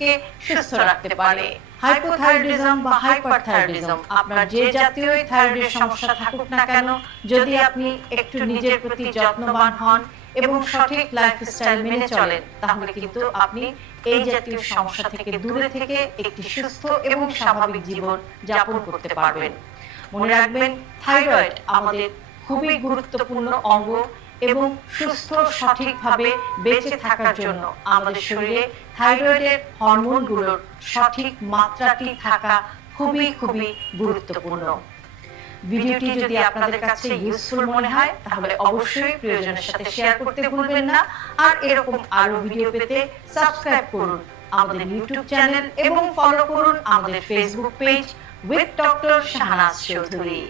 কে সুস্থ রাখতে পারে। হাইপোথাইরয়েডিজম বা হাইপারথাইরয়েডিজম আপনার যে জাতীয় থাইরয়েডের সমস্যা থাকুক না কেন, যদি আপনি একটু নিজের প্রতি যত্নবান হন এবং সঠিক লাইফস্টাইল মেনে চলেন, তাহলে কিন্তু আপনি এই জাতীয় সমস্যা থেকে দূরে থেকে একটি সুস্থ এবং স্বাভাবিক জীবন যাপন করতে পারবেন। মনে রাখবেন, থাইরয়েড আমাদের খুবই গুরুত্বপূর্ণ অঙ্গ এবং সুস্থ সঠিকভাবে বেঁচে থাকার জন্য আমাদের শরীরে থাইরয়েডের হরমোনগুলোর সঠিক মাত্রাটি থাকা খুবই গুরুত্বপূর্ণ। ভিডিওটি যদি আপনাদের কাছে ইউজফুল মনে হয় তাহলে অবশ্যই প্রিয়জনের সাথে শেয়ার করতে ভুলবেন না। আর এরকম আরো ভিডিও পেতে সাবস্ক্রাইব করুন আমাদের ইউটিউব চ্যানেল এবং ফলো করুন আমাদের Facebook page with doctor Shahnaz Chowdhury.